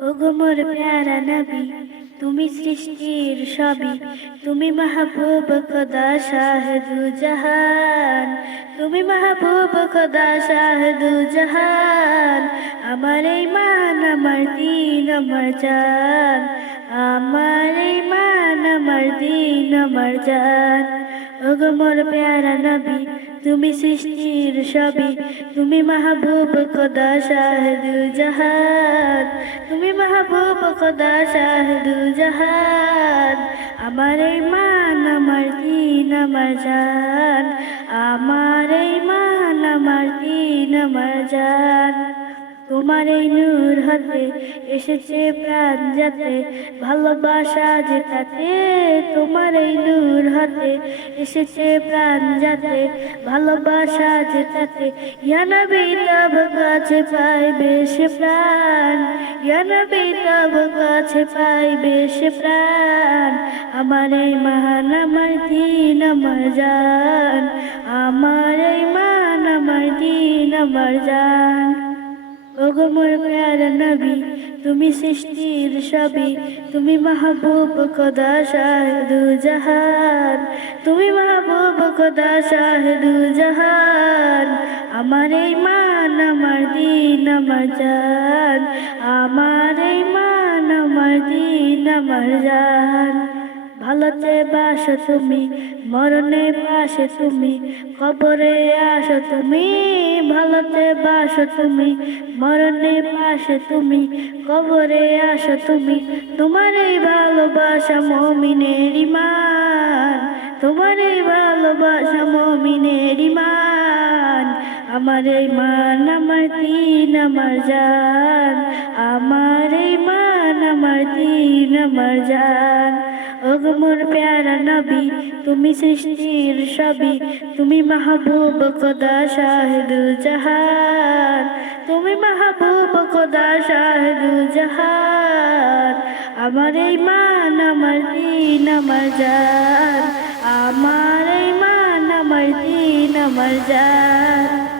ওগো মোর প্যারা নবী, তুমি সৃষ্টির সবই। তুমি মাহবুব খোদা শাহদু জাহান। তুমি মাহবুব খোদা শাহদু জাহান। আমার এই মান, আমার দিন, আমার জান। আমার এই মান, আমার দিন, আমার জান। ওগো মোর প্যারা নবী তুমি সৃষ্টির সবই তুমি মাহবুব খোদা শাহদু জাহাদ তুমি মাহবুব খোদা শাহদু জাহান আমার এই মান আমার দিন আমার জান আমার এই মান আমার দিন আমার জান তোমার এই নূর হাতে এসেছে প্রাণ যাতে, ভালোবাসা যেটাতে তোমার এই নূর হাতে এসেছে প্রাণ যাতে, ভালোবাসা যেটাতে ইয়ানবি তব কাছে পাইবে সে প্রাণ ইয়ানবি তব কাছে পাইবে সে প্রাণ। আমার এই মহান দিন, আমার জান, আমার এই মান দিন, আমার জান। ওগো মোর নবী, তুমি সৃষ্টির সবই, তুমি মাহবুব খোদা শাহদু জাহান, তুমি মাহবুব খোদা শাহদু জাহান, আমার এই মান, আমার দিন, আমার জান, আমার এই মান, আমার দিন, আমার জান। ভালোতে বাসো তুমি, মরণে পাশে তুমি, কবরে আসো তুমি, ভালোতে বাসো তুমি, মরণে পাশে তুমি, কবরে আসো তুমি তোমার এই ভালোবাসা মমিনের ইমান তোমার এই ভালোবাসা মমিনের ইমান, আমার এই মান, আমার দিন, আমার জান, আমার এই মান, আমার দিন, আমার জান। ওগো মোর প্যারা নবী, তুমি সৃষ্টির সবই। তুমি মাহবুব খোদা শাহদু জাহান। তুমি মাহবুব খোদা শাহদু জাহান। আমার এই মান, আমার দিন, আমার জান। আমার এই মান, আমার দিন, আমার জান।